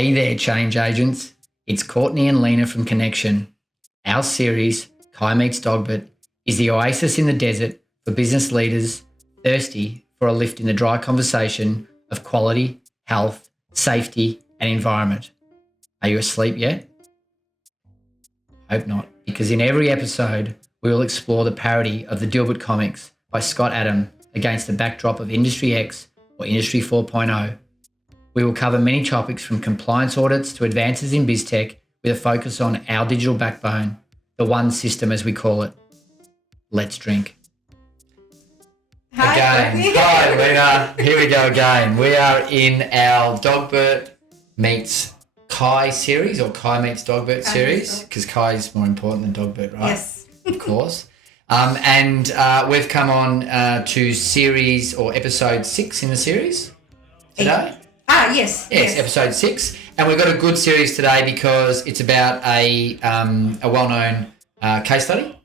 Hey there, change agents. It's Courtney and Lena from Kynection. Our series, Kai Meets Dogbert, is the oasis in the desert for business leaders thirsty for a lift in the dry conversation of quality, health, safety, and environment. Are you asleep yet? Hope not, because in every episode, we will explore the parody of the Dilbert comics by Scott Adam against the backdrop of Industry X or Industry 4.0. We will cover many topics from compliance audits to advances in BizTech with a focus on our digital backbone, the one system as we call it. Let's drink. Hi, Lena. Here we go again. We are in our Dogbert Meets Kai series, or Kai Meets Dogbert series, because Kai is more important than Dogbert, right? Yes. Of course. And we've come on to series or episode 6 in the series today. Yes. Yes, episode 6. And we've got a good series today because it's about a well-known case study.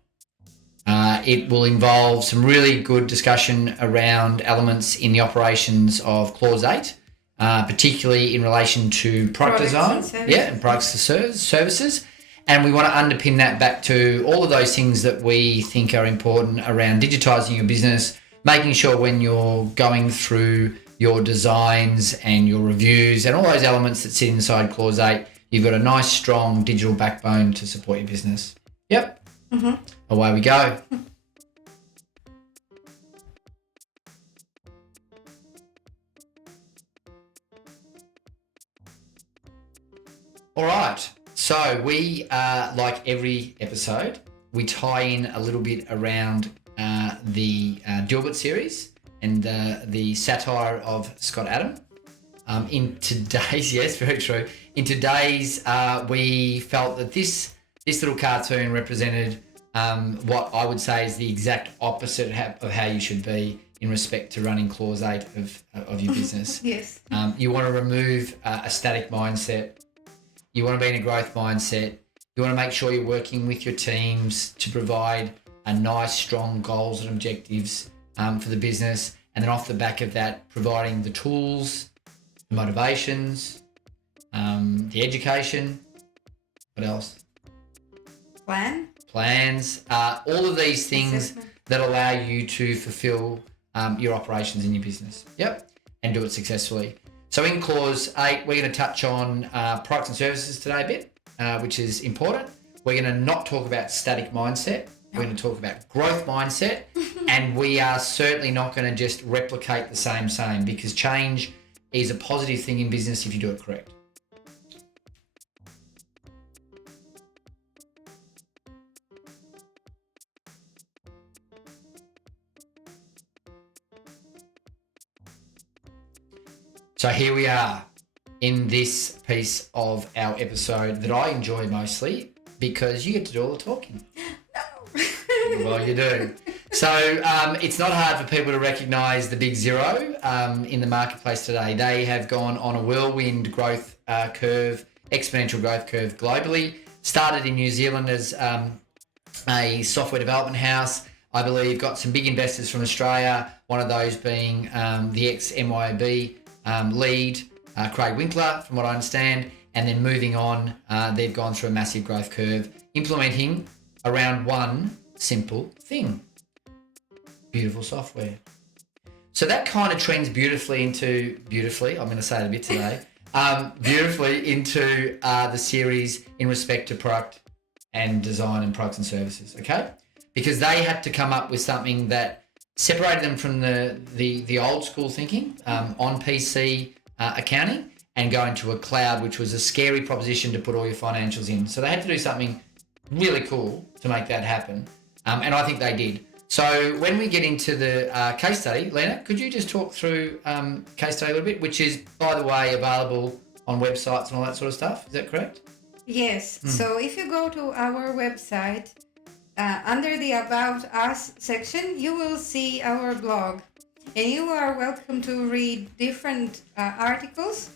It will involve some really good discussion around elements in the operations of Clause 8, particularly in relation to product design and products to services. And we want to underpin that back to all of those things that we think are important around digitising your business, making sure when you're going through your designs and your reviews and all those elements that sit inside Clause 8, you've got a nice, strong digital backbone to support your business. Yep. Mm-hmm. Away we go. All right. So we, like every episode, we tie in a little bit around the Dilbert series and the satire of Scott Adam. In today's, yes, very true. In today's, we felt that this little cartoon represented what I would say is the exact opposite of how you should be in respect to running Clause 8 of your business. Yes. You want to remove a static mindset. You want to be in a growth mindset. You want to make sure you're working with your teams to provide a nice, strong goals and objectives for the business. And then off the back of that, providing the tools, the motivations, the education. What else? Plans. All of these things that allow you to fulfill your operations in your business. Yep. And do it successfully. So in Clause 8, we're going to touch on products and services today a bit, which is important. We're going to not talk about static mindset. We're going to talk about growth mindset. And we are certainly not going to just replicate the same, because change is a positive thing in business if you do it correct. So here we are in this piece of our episode that I enjoy mostly because you get to do all the talking. No. Well, you do. So it's not hard for people to recognise the big zero in the marketplace today. They have gone on a whirlwind growth curve, exponential growth curve globally. Started in New Zealand as a software development house. I believe got some big investors from Australia, one of those being the ex-MYOB lead, Craig Winkler, from what I understand, and then moving on, they've gone through a massive growth curve, implementing around one simple thing: beautiful software. So that kind of trends beautifully, I'm going to say it a bit today, beautifully into the series in respect to product and design and products and services, okay? Because they had to come up with something that separated them from the old school thinking on PC accounting and going to a cloud, which was a scary proposition to put all your financials in. So they had to do something really cool to make that happen. And I think they did. So when we get into the case study, Lena, could you just talk through case study a little bit, which is, by the way, available on websites and all that sort of stuff. Is that correct? Yes. So if you go to our website, under the About Us section, you will see our blog, and you are welcome to read different articles,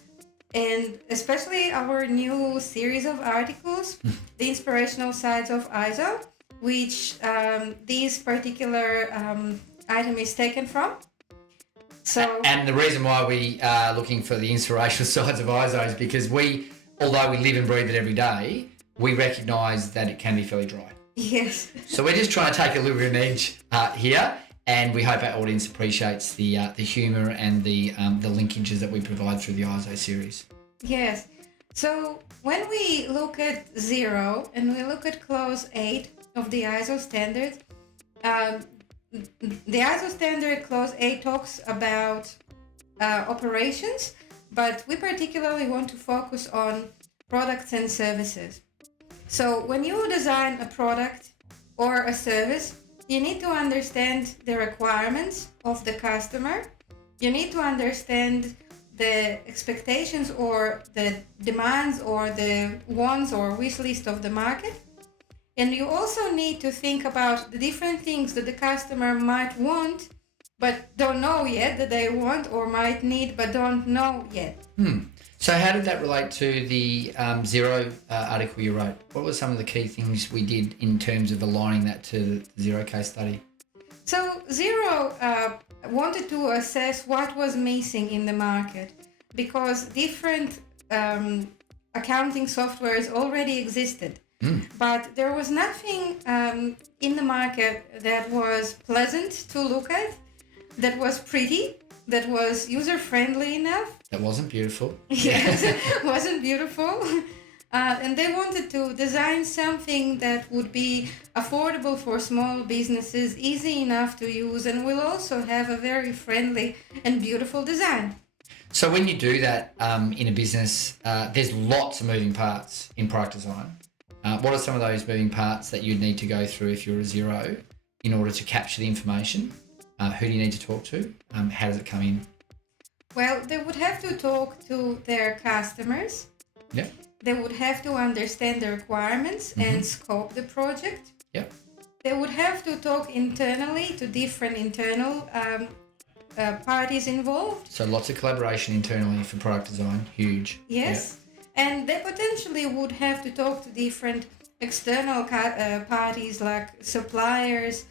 and especially our new series of articles, the inspirational sides of ISO, which this particular item is taken from. So, and the reason why we are looking for the inspirational sides of ISO is because although we live and breathe it every day, we recognise that it can be fairly dry. yes. So we're just trying to take a little bit of an edge here, and we hope our audience appreciates the humour and the linkages that we provide through the ISO series. Yes. So when we look at 0 and we look at clause 8 of the ISO standard, the ISO standard clause 8 talks about operations, but we particularly want to focus on products and services. So when you design a product or a service, you need to understand the requirements of the customer. You need to understand the expectations or the demands or the wants or wish list of the market. And you also need to think about the different things that the customer might want but don't know yet that they want, or might need but don't know yet. So how did that relate to the 0 article you wrote? What were some of the key things we did in terms of aligning that to the 0 case study? So 0 wanted to assess what was missing in the market, because different accounting softwares already existed. But there was nothing in the market that was pleasant to look at, that was pretty, that was user-friendly enough. That wasn't beautiful. Yes, it wasn't beautiful. And they wanted to design something that would be affordable for small businesses, easy enough to use, and will also have a very friendly and beautiful design. So when you do that in a business, there's lots of moving parts in product design. What are some of those moving parts that you'd need to go through if you're a 0 in order to capture the information? Who do you need to talk to? How does it come in? Well, they would have to talk to their customers. Yeah. They would have to understand the requirements and scope the project. Yeah. They would have to talk internally to different internal parties involved. So lots of collaboration internally for product design, huge. Yes. Yeah. And they potentially would have to talk to different external parties like suppliers,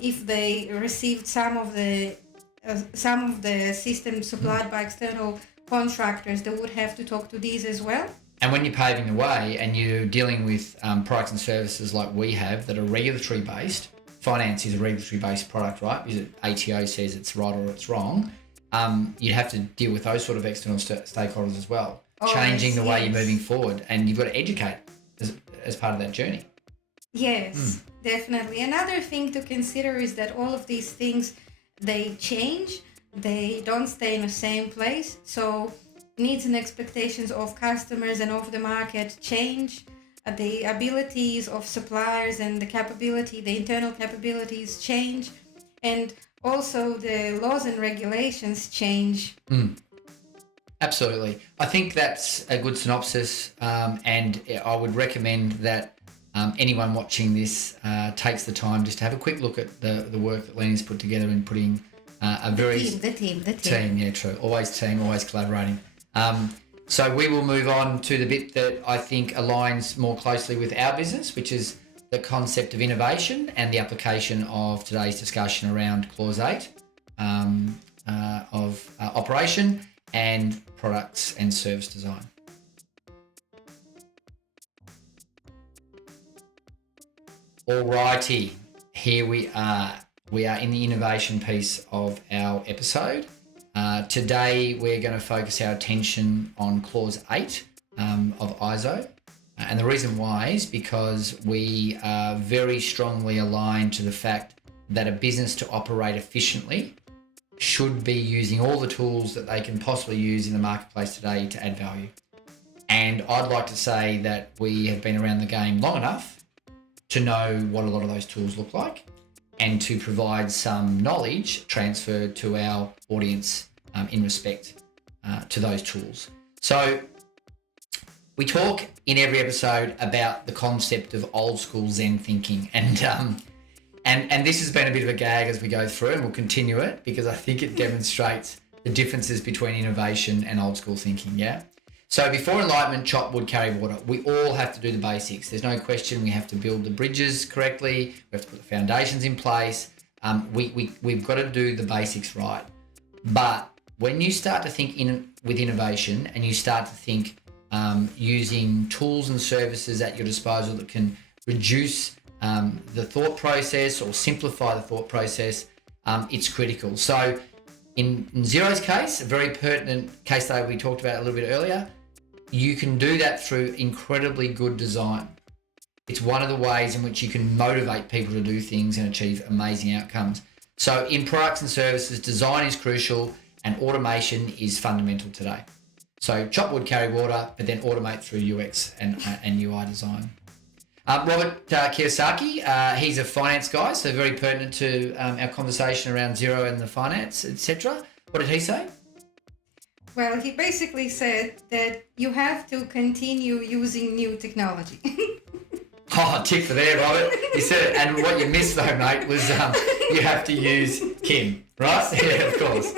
if they received some of the systems supplied by external contractors. They would have to talk to these as well. And when you're paving the way and you're dealing with products and services like we have that are regulatory based, finance is a regulatory based product, right? Because ATO says it's right or it's wrong. You have to deal with those sort of external stakeholders as well, changing the way you're moving forward, and you've got to educate as part of that journey. Yes, definitely. Another thing to consider is that all of these things, they change. They don't stay in the same place. So needs and expectations of customers and of the market change. The abilities of suppliers and the internal capabilities change. And also the laws and regulations change. Absolutely. I think that's a good synopsis, and I would recommend that anyone watching this takes the time just to have a quick look at the work that Lena's put together in putting a very... The team. Team, yeah, true. Always team, always collaborating. So we will move on to the bit that I think aligns more closely with our business, which is the concept of innovation and the application of today's discussion around Clause 8 of operation and products and service design. Alrighty, here we are. We are in the innovation piece of our episode. Today we're going to focus our attention on Clause 8 of ISO. And the reason why is because we are very strongly aligned to the fact that a business to operate efficiently should be using all the tools that they can possibly use in the marketplace today to add value. And I'd like to say that we have been around the game long enough to know what a lot of those tools look like and to provide some knowledge transferred to our audience in respect to those tools. So we talk in every episode about the concept of old school Zen thinking, and this has been a bit of a gag as we go through, and we'll continue it because I think it demonstrates the differences between innovation and old school thinking. Yeah. So before enlightenment, chop wood, carry water. We all have to do the basics. There's no question. We have to build the bridges correctly. We have to put the foundations in place. We've got to do the basics right. But when you start to think with innovation and you start to think using tools and services at your disposal that can reduce the thought process or simplify the thought process, it's critical. So in Xero's case, a very pertinent case study we talked about a little bit earlier, you can do that through incredibly good design. It's one of the ways in which you can motivate people to do things and achieve amazing outcomes. So in products and services, design is crucial and automation is fundamental today. So chop wood, carry water, but then automate through UX and UI design. Robert Kiyosaki, he's a finance guy, so very pertinent to our conversation around Xero and the finance, etc. What did he say? Well, he basically said that you have to continue using new technology. Oh, tick for there, Robert. He said it. And what you missed though, mate, was you have to use Kim, right? Yeah, of course.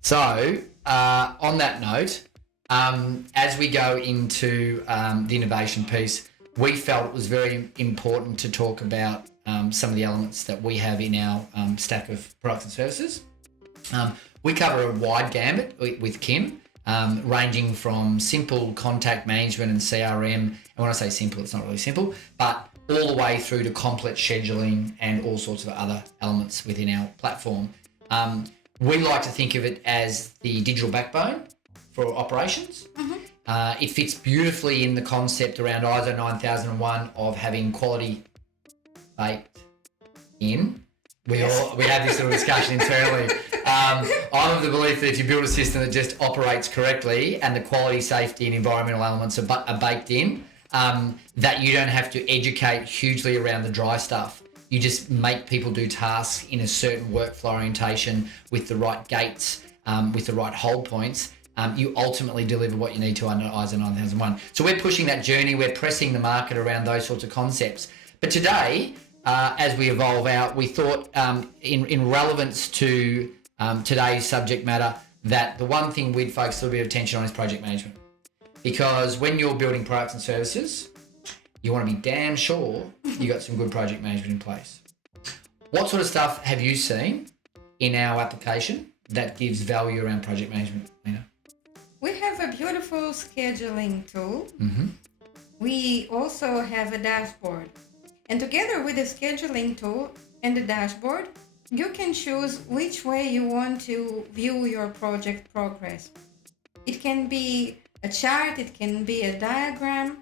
So, on that note, as we go into the innovation piece, we felt it was very important to talk about some of the elements that we have in our stack of products and services. We cover a wide gambit with Kim, ranging from simple contact management and CRM. And when I say simple, it's not really simple, but all the way through to complex scheduling and all sorts of other elements within our platform. We like to think of it as the digital backbone for operations. Mm-hmm. It fits beautifully in the concept around ISO 9001 of having quality baked in. We have this little discussion internally. I'm of the belief that if you build a system that just operates correctly and the quality, safety and environmental elements are baked in, that you don't have to educate hugely around the dry stuff. You just make people do tasks in a certain workflow orientation with the right gates, with the right hold points. You ultimately deliver what you need to under ISO 9001. So we're pushing that journey. We're pressing the market around those sorts of concepts. But today, as we evolve out, we thought in relevance to today's subject matter that the one thing we'd focus a little bit of attention on is project management. Because when you're building products and services, you want to be damn sure you got some good project management in place. What sort of stuff have you seen in our application that gives value around project management, Lena? We have a beautiful scheduling tool. Mm-hmm. We also have a dashboard. And together with the scheduling tool and the dashboard, you can choose which way you want to view your project progress. It can be a chart, it can be a diagram,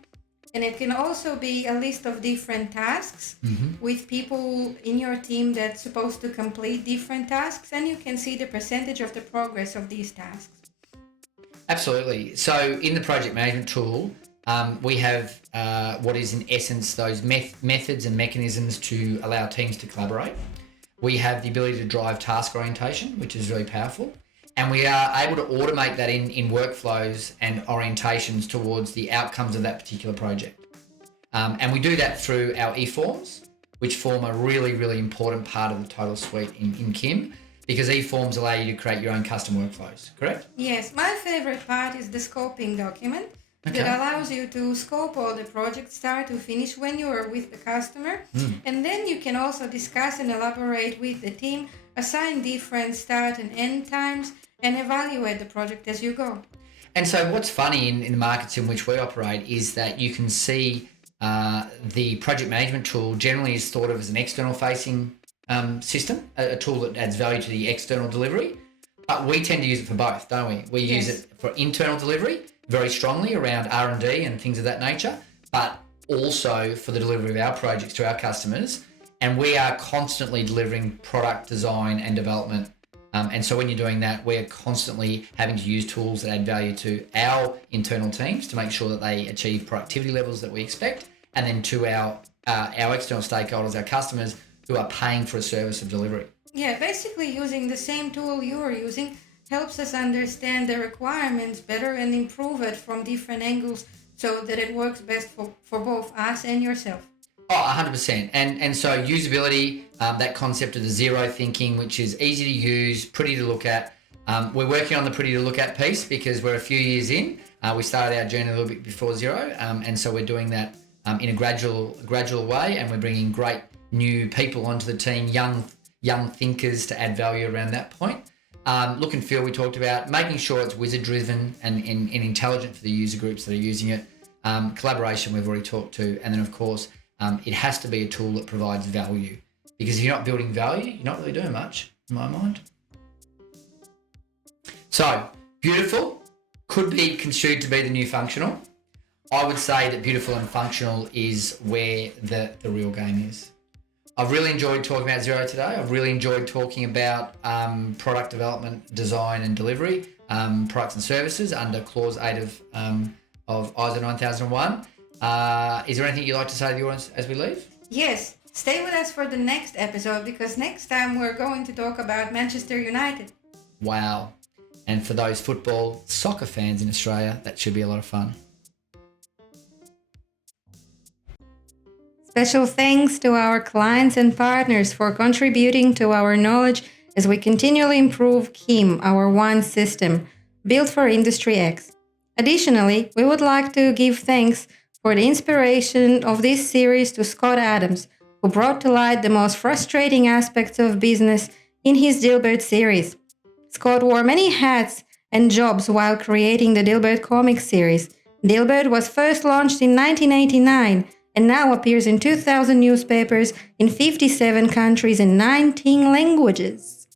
and it can also be a list of different tasks with people in your team that's supposed to complete different tasks, and you can see the percentage of the progress of these tasks. Absolutely. So in the project management tool, we have what is in essence those methods and mechanisms to allow teams to collaborate. We have the ability to drive task orientation, which is really powerful. And we are able to automate that in workflows and orientations towards the outcomes of that particular project. And we do that through our e-forms, which form a really, really important part of the total suite in Kim, because e-forms allow you to create your own custom workflows, correct? Yes, my favorite part is the scoping document. Okay. That allows you to scope all the projects start to finish when you are with the customer. And then you can also discuss and elaborate with the team, assign different start and end times, and evaluate the project as you go. And so what's funny in the markets in which we operate is that you can see the project management tool generally is thought of as an external facing system, a tool that adds value to the external delivery. But we tend to use it for both, don't we? We use it for internal delivery very strongly around R&D and things of that nature, but also for the delivery of our projects to our customers. And we are constantly delivering product design and development. And so when you're doing that, we're constantly having to use tools that add value to our internal teams to make sure that they achieve productivity levels that we expect, and then to our external stakeholders, our customers, who are paying for a service of delivery. Yeah, basically using the same tool you are using helps us understand the requirements better and improve it from different angles so that it works best for both us and yourself. Oh, 100%. And so usability, that concept of the Xero thinking, which is easy to use, pretty to look at. We're working on the pretty to look at piece because we're a few years in. We started our journey a little bit before Xero, and so we're doing that in a gradual way, and we're bringing great new people onto the team, young young thinkers to add value around that point. Look and feel we talked about, making sure it's wizard driven and intelligent for the user groups that are using it. Collaboration we've already talked to, and then of course it has to be a tool that provides value, because if you're not building value, you're not really doing much in my mind. So beautiful could be construed to be the new functional. I would say that beautiful and functional is where the real game is. I've really enjoyed talking about Xero today. I've really enjoyed talking about product development, design and delivery, products and services under Clause 8 of ISO 9001. Is there anything you'd like to say to the audience as we leave? Yes. Stay with us for the next episode, because next time we're going to talk about Manchester United. Wow. And for those football, soccer fans in Australia, that should be a lot of fun. Special thanks to our clients and partners for contributing to our knowledge as we continually improve KIM, our one system, built for Industry X. Additionally, we would like to give thanks for the inspiration of this series to Scott Adams, who brought to light the most frustrating aspects of business in his Dilbert series. Scott wore many hats and jobs while creating the Dilbert comic series. Dilbert was first launched in 1989 and now appears in 2,000 newspapers in 57 countries and 19 languages.